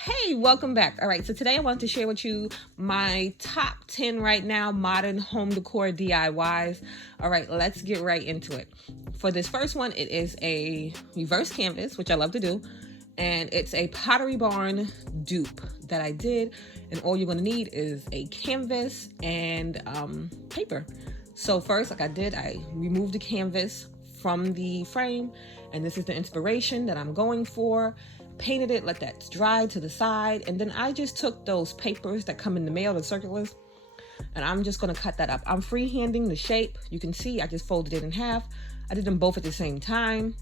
Hey, welcome back. All right, so today I wanted to share with you my top 10 right now modern home decor DIYs. All right, let's get right into it. For this first one, it is a reverse canvas, which I love to do, and it's a Pottery Barn dupe that I did. And all you're going to need is a canvas and paper. So first, like I did, I removed the canvas from the frame, and this is the inspiration that I'm going for. Painted it, let that dry to the side, and then I just took those papers that come in the mail, the circulars, and I'm just going to cut that up. I'm freehanding the shape. You can see I just folded it in half. I did them both at the same time,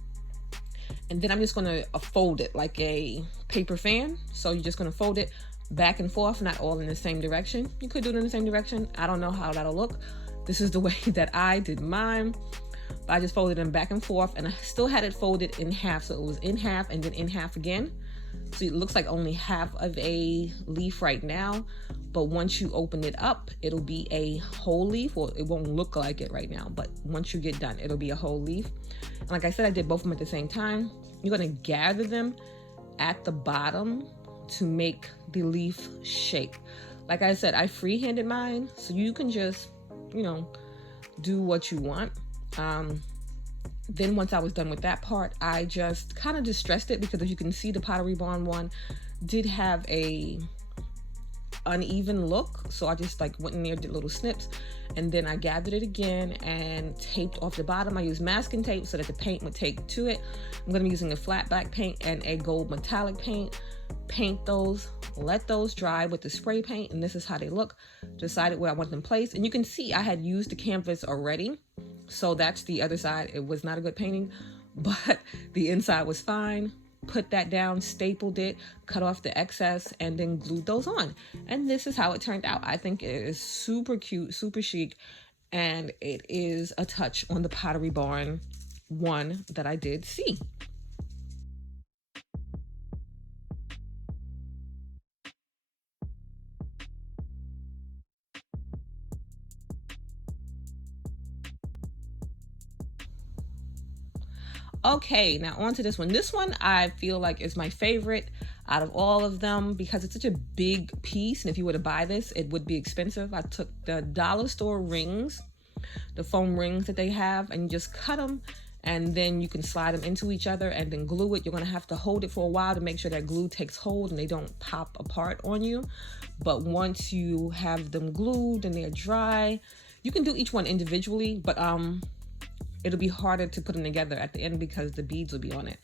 and then I'm just going to fold it like a paper fan. So you're just going to fold it back and forth, not all in the same direction. You could do it in the same direction. I don't know how that'll look. This is the way that I did mine. I just folded them back and forth, and I still had it folded in half, so it was in half and then in half again. So it looks like only half of a leaf right now, but once you open it up, it'll be a whole leaf. Well, it won't look like it right now, but once you get done, it'll be a whole leaf. And like I said, I did both of them at the same time. You're going to gather them at the bottom to make the leaf shape. Like I said, I freehanded mine, so you can just, do what you want. Then once I was done with that part, I just kind of distressed it, because as you can see, the Pottery Barn one did have a uneven look. So I just went in there, did little snips, and then I gathered it again and taped off the bottom. I used masking tape so that the paint would take to it. I'm going to be using a flat black paint and a gold metallic paint. Paint those, let those dry with the spray paint, and this is how they look. Decided where I want them placed, and you can see I had used the canvas already. So that's the other side. It was not a good painting, but the inside was fine. Put that down, stapled it, cut off the excess, and then glued those on. And this is how it turned out. I think it is super cute, super chic, and it is a touch on the Pottery Barn one that I did see. Okay, now on to this one. This one I feel like is my favorite out of all of them, because it's such a big piece, and if you were to buy this, it would be expensive. I took the dollar store rings, the foam rings that they have, and you just cut them, and then you can slide them into each other and then glue it. You're going to have to hold it for a while to make sure that glue takes hold and they don't pop apart on you. But once you have them glued and they're dry, you can do each one individually, but it'll be harder to put them together at the end because the beads will be on it.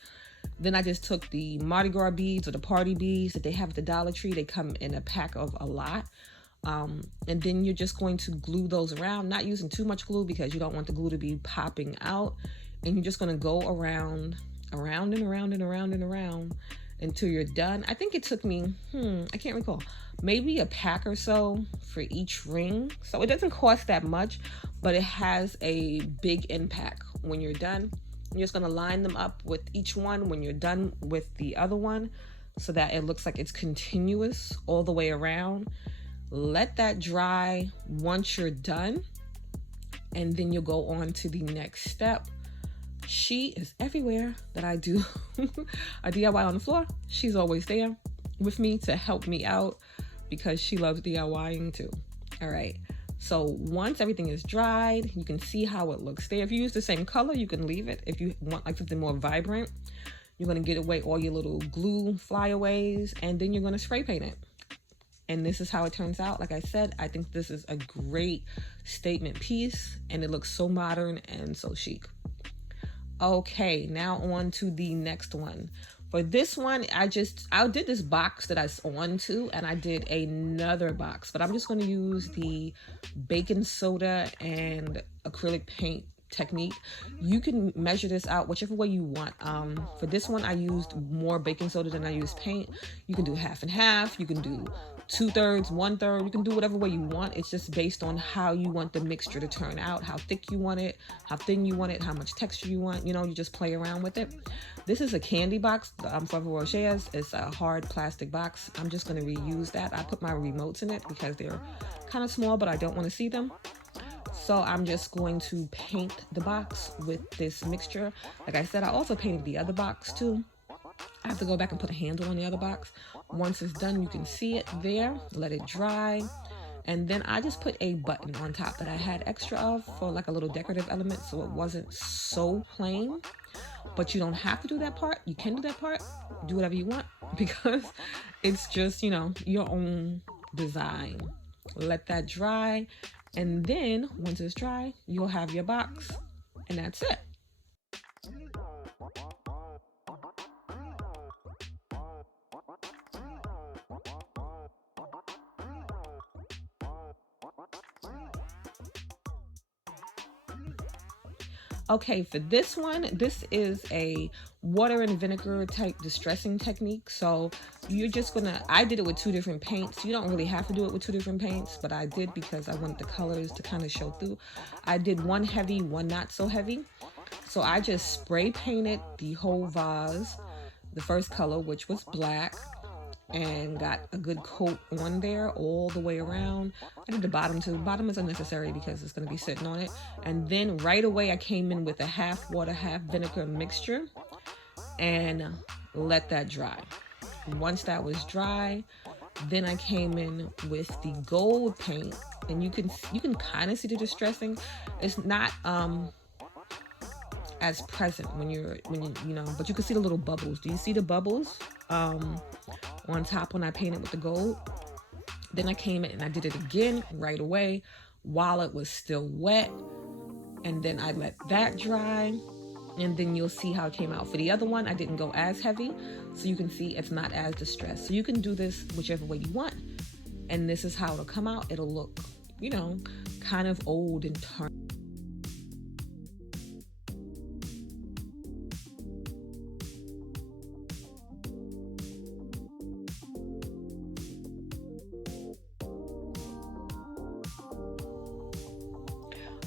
Then I just took the Mardi Gras beads, or the party beads that they have at the Dollar Tree. They come in a pack of a lot. And then you're just going to glue those around, not using too much glue because you don't want the glue to be popping out. And you're just going to go around and around and around and around until you're done. I think it took me, I can't recall, maybe a pack or so for each ring. So it doesn't cost that much, but it has a big impact when you're done. You're just going to line them up with each one when you're done with the other one, so that it looks like it's continuous all the way around. Let that dry once you're done, and then you'll go on to the next step. She is everywhere that I do a DIY on the floor. She's always there with me to help me out because she loves DIYing too. All right. So once everything is dried, you can see how it looks there. If you use the same color, you can leave it. If you want something more vibrant, you're going to get away all your little glue flyaways, and then you're going to spray paint it. And this is how it turns out. Like I said, I think this is a great statement piece, and it looks so modern and so chic. Okay, now on to the next one. For this one, I did this box that I on to, and I did another box, but I'm just going to use the baking soda and acrylic paint technique. You can measure this out whichever way you want. For this one, I used more baking soda than I used paint. You can do half and half. You can do 2/3, 1/3. You can do whatever way you want. It's just based on how you want the mixture to turn out, how thick you want it, how thin you want it, how much texture you want. You just play around with it. This is a candy box from Roche's. It's a hard plastic box. I'm just going to reuse that. I put my remotes in it because they're kind of small, but I don't want to see them. So I'm just going to paint the box with this mixture. Like I said, I also painted the other box too. I have to go back and put a handle on the other box. Once it's done, you can see it there. Let it dry. And then I just put a button on top that I had extra of for like a little decorative element, so it wasn't so plain. But you don't have to do that part. You can do that part. Do whatever you want because it's just, you know, your own design. Let that dry. And then once it's dry, you'll have your box. And that's it. Okay, for this one, this is a water and vinegar type distressing technique. So you're just gonna, I did it with 2 different paints. You don't really have to do it with 2 different paints, but I did because I wanted the colors to kind of show through. I did one heavy, one not so heavy. So I just spray painted the whole vase, the first color, which was black, and got a good coat on there all the way around. I did the bottom too. Bottom is unnecessary because it's going to be sitting on it. And then right away I came in with a half water, half vinegar mixture and let that dry. Once that was dry, then I came in with the gold paint, and you can kind of see the distressing. It's not as present when you know, but you can see the little bubbles. Do you see the bubbles on top when I painted with the gold? Then I came in and I did it again right away while it was still wet, and then I let that dry, and then you'll see how it came out. For the other one, I didn't go as heavy, so you can see it's not as distressed. So you can do this whichever way you want, and this is how it'll come out. It'll look, you know, kind of old and turned.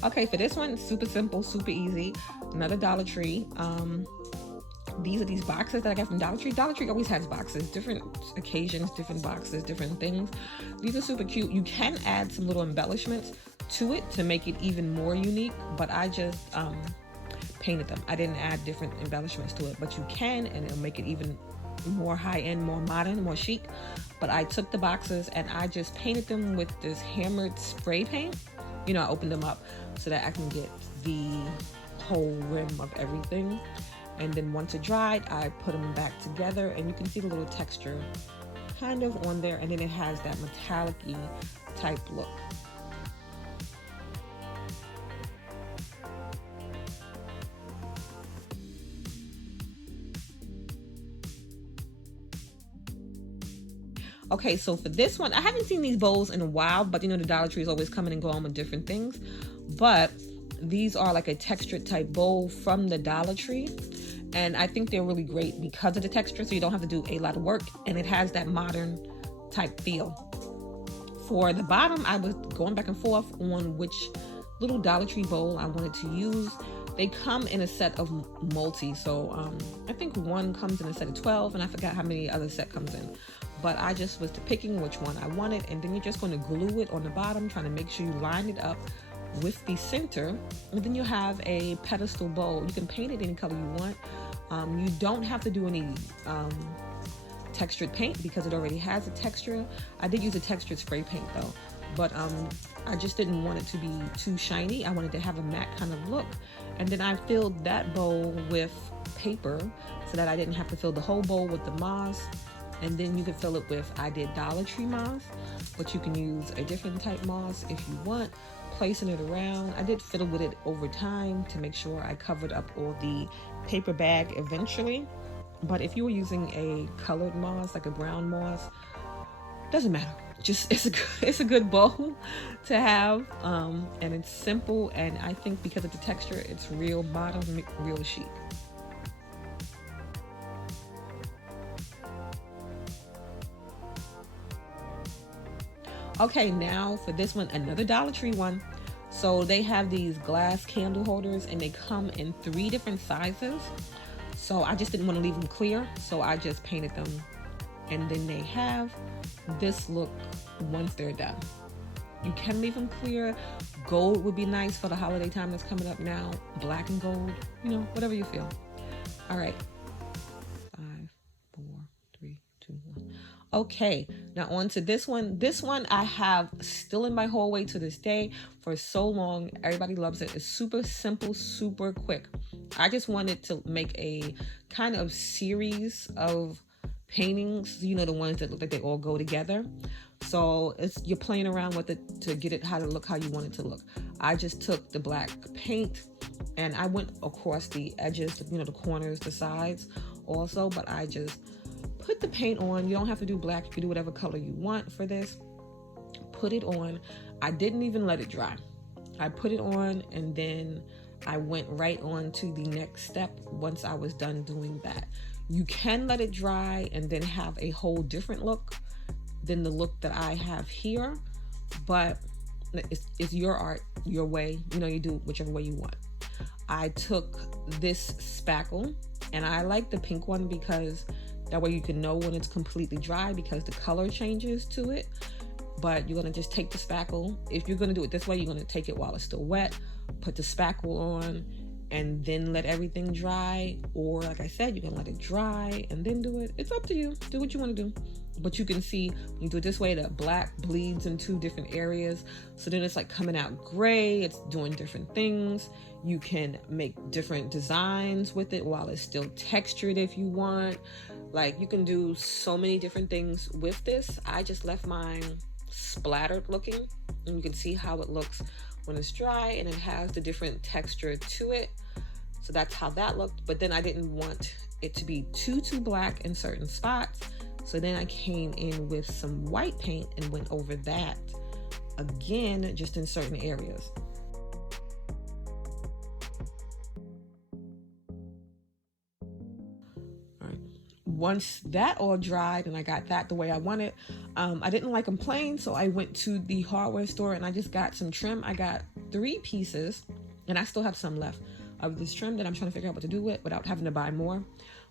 Okay, for this one, super simple, super easy. Another Dollar Tree. These are these boxes that I got from Dollar Tree. Dollar Tree always has boxes, different occasions, different boxes, different things. These are super cute. You can add some little embellishments to it to make it even more unique, but I just painted them. I didn't add different embellishments to it, but you can, and it'll make it even more high-end, more modern, more chic. But I took the boxes and I just painted them with this hammered spray paint. You know, I opened them up so that I can get the whole rim of everything. And then once it dried, I put them back together, and you can see the little texture kind of on there, and then it has that metallic-y type look. Okay, so for this one, I haven't seen these bowls in a while, but you know, the Dollar Tree is always coming and going with different things. But these are like a textured type bowl from the Dollar Tree. And I think they're really great because of the texture, so you don't have to do a lot of work, and it has that modern type feel. For the bottom, I was going back and forth on which little Dollar Tree bowl I wanted to use. They come in a set of multi, so I think one comes in a set of 12, and I forgot how many other set comes in. But I just was picking which one I wanted, and then you're just going to glue it on the bottom, trying to make sure you line it up with the center, and then you have a pedestal bowl. You can paint it any color you want. You don't have to do any textured paint because it already has a texture. I did use a textured spray paint though, but I just didn't want it to be too shiny. I wanted to have a matte kind of look. And then I filled that bowl with paper so that I didn't have to fill the whole bowl with the moss. And then you can fill it with, I did Dollar Tree moss, but you can use a different type moss if you want, placing it around. I did fiddle with it over time to make sure I covered up all the paper bag eventually. But if you were using a colored moss, like a brown moss, doesn't matter. Just it's a good bowl to have, and it's simple, and I think because of the texture, it's real modern, real chic. Okay, now for this one, another Dollar Tree one. So they have these glass candle holders, and they come in 3 different sizes. So I just didn't want to leave them clear, so I just painted them. And then they have this look once they're done. You can leave them clear. Gold would be nice for the holiday time that's coming up now. Black and gold, you know, whatever you feel. All right. 5, Okay, now on to this one. This one I have still in my hallway to this day for so long. Everybody loves it. It's super simple, super quick. I just wanted to make a kind of series of paintings, you know, the ones that look like they all go together. So you're playing around with it to get it how to look how you want it to look. I just took the black paint and I went across the edges, you know, the corners, the sides also, but I just put the paint on. You don't have to do black. You can do whatever color you want for this. Put it on. I didn't even let it dry. I put it on and then I went right on to the next step once I was done doing that. You can let it dry and then have a whole different look than the look that I have here, but it's your art, your way. You know, you do whichever way you want. I took this spackle and I like the pink one because that way you can know when it's completely dry because the color changes to it. But you're gonna just take the spackle. If you're gonna do it this way, you're gonna take it while it's still wet, put the spackle on, and then let everything dry. Or like I said, you can let it dry and then do it. It's up to you. Do what you want to do. But you can see when you do it this way, that black bleeds in two different areas. So then it's like coming out gray. It's doing different things. You can make different designs with it while it's still textured if you want. Like you can do so many different things with this. I just left mine splattered looking, and you can see how it looks when it's dry, and it has the different texture to it. So that's how that looked. But then I didn't want it to be too black in certain spots. So then I came in with some white paint and went over that again, just in certain areas. All right. Once that all dried and I got that the way I wanted, I didn't like them plain, so I went to the hardware store and I just got some trim. I got 3 pieces, and I still have some left of this trim that I'm trying to figure out what to do with without having to buy more.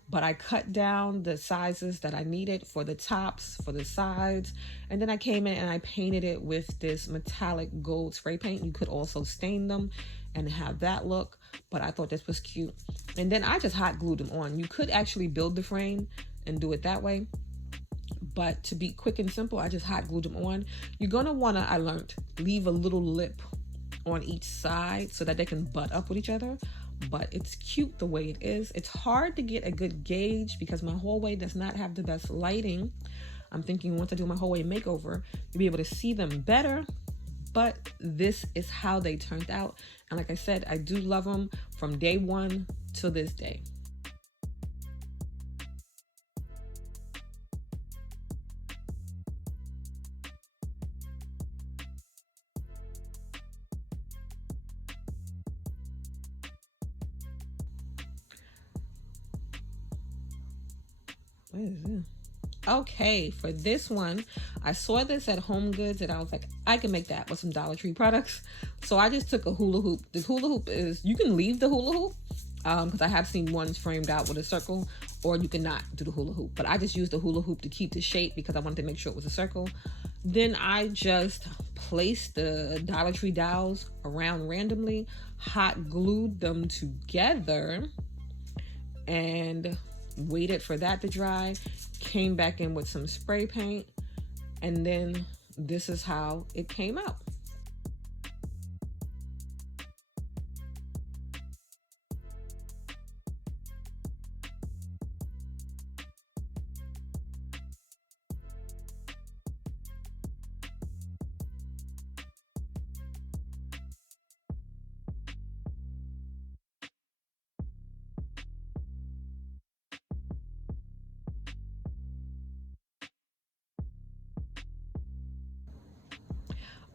But I cut down the sizes that I needed for the tops, for the sides, and then I came in and I painted it with this metallic gold spray paint. You could also stain them and have that look, but I thought this was cute. And then I just hot glued them on. You could actually build the frame and do it that way, but to be quick and simple, I just hot glued them on. You're gonna wanna, I learned, leave a little lip on each side so that they can butt up with each other. But it's cute the way it is. It's hard to get a good gauge because my hallway does not have the best lighting. I'm thinking once I do my hallway makeover, you'll be able to see them better. But this is how they turned out. And like I said, I do love them from day one to this day. What is this? Okay, for this one, I saw this at Home Goods and I was like, I can make that with some Dollar Tree products. So I just took a hula hoop. The hula hoop is, you can leave the hula hoop because I have seen ones framed out with a circle, or you cannot do the hula hoop. But I just used the hula hoop to keep the shape because I wanted to make sure it was a circle. Then I just placed the Dollar Tree dowels around randomly, hot glued them together, and waited for that to dry, came back in with some spray paint, and then this is how it came out.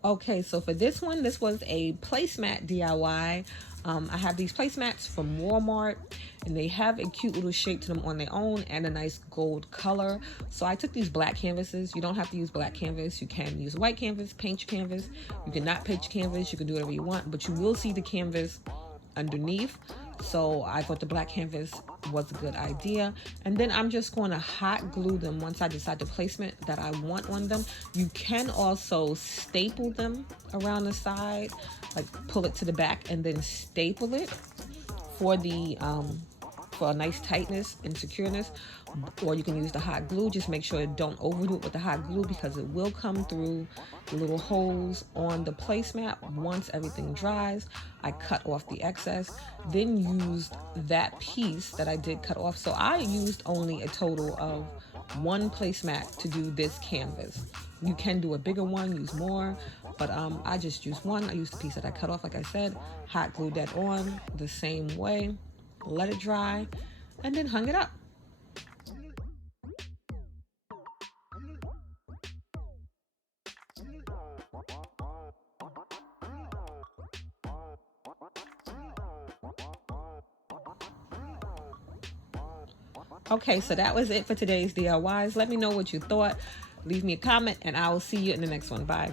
Okay, so for this one, this was a placemat DIY. I have these placemats from Walmart, and they have a cute little shape to them on their own and a nice gold color. So I took these black canvases. You don't have to use black canvas. You can use white canvas, paint your canvas. You cannot paint your canvas. You can do whatever you want, but you will see the canvas underneath. So I thought the black canvas was a good idea. And then I'm just going to hot glue them once I decide the placement that I want on them. You can also staple them around the side, like pull it to the back and then staple it for the for a nice tightness and secureness, or you can use the hot glue. Just make sure don't overdo it with the hot glue because it will come through the little holes on the placemat. Once everything dries, I cut off the excess, then used that piece that I did cut off. So I used only a total of one placemat to do this canvas. You can do a bigger one, use more, but I just used one. I used the piece that I cut off, like I said, hot glued that on the same way, let it dry, and then hung it up. Okay, so that was it for today's DIYs. Let me know what you thought. Leave me a comment, and I will see you in the next one. Bye.